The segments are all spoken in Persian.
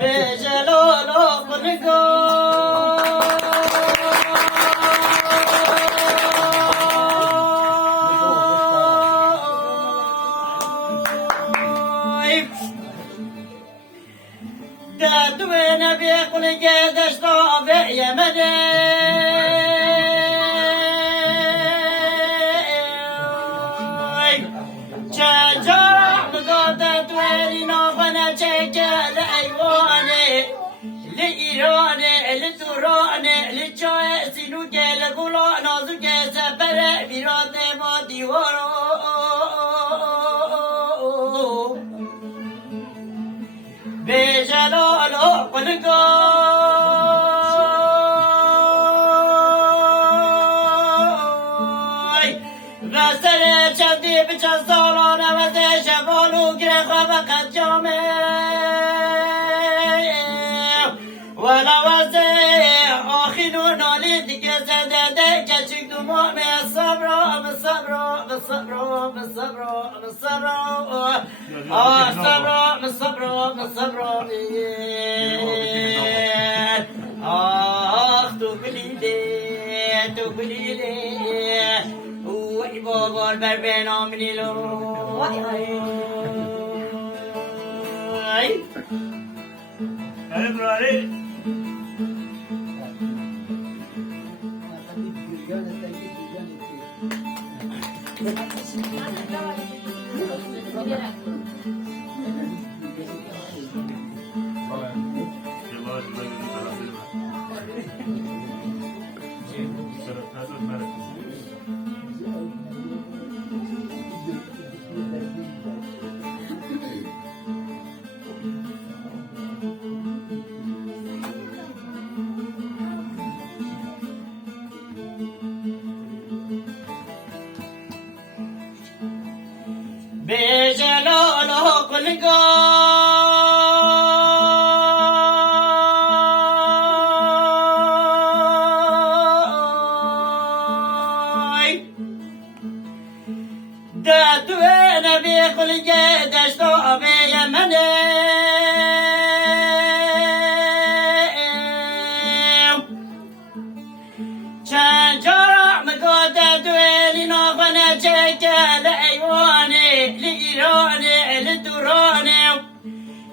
بجلال دادوی نبی قل گردش طابع یمنه چجا مقاطع دویلی نافنه چکل ایوانه لإيرانه لتورانه لچای سینو که لغلا نازو که سفره بیرات ما دیوارو به جلال و قلقای و سر چندی به چند سالانه و سه شبانو گره خواب قد جامه ولا وزي آخر نالي تكسد كشك دموع من الصبر بالصبر بالصبر بالصبر بالصبر الصبر بالصبر بالصبر تقولي لي وإبابا البربين عمني له بجلاله قلقاي داتوه نبي قلقاي دشتو أبي يمني چند جارا مقاده دویلی ناخنه چکل ایوانه لإيرانه لتورانه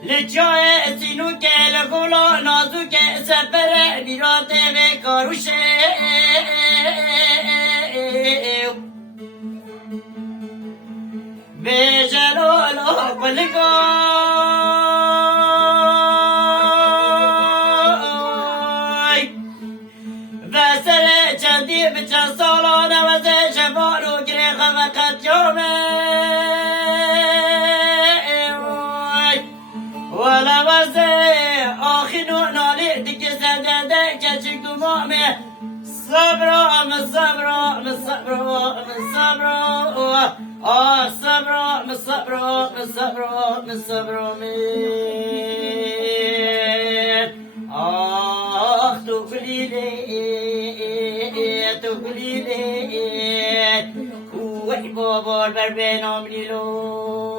لجای سینو که لغلا نازو که سفره بیراته و کاروشه به جلال قلقای و سر چندی به چند سالانه و سه شبانو گره خوقت جامه ولا وزي آخر نالي تكسد كشك دموع صبر من صبر من صبر من صبر صبر من صبر من صبر من صبر من تقولي لي وحباب البربين عمري له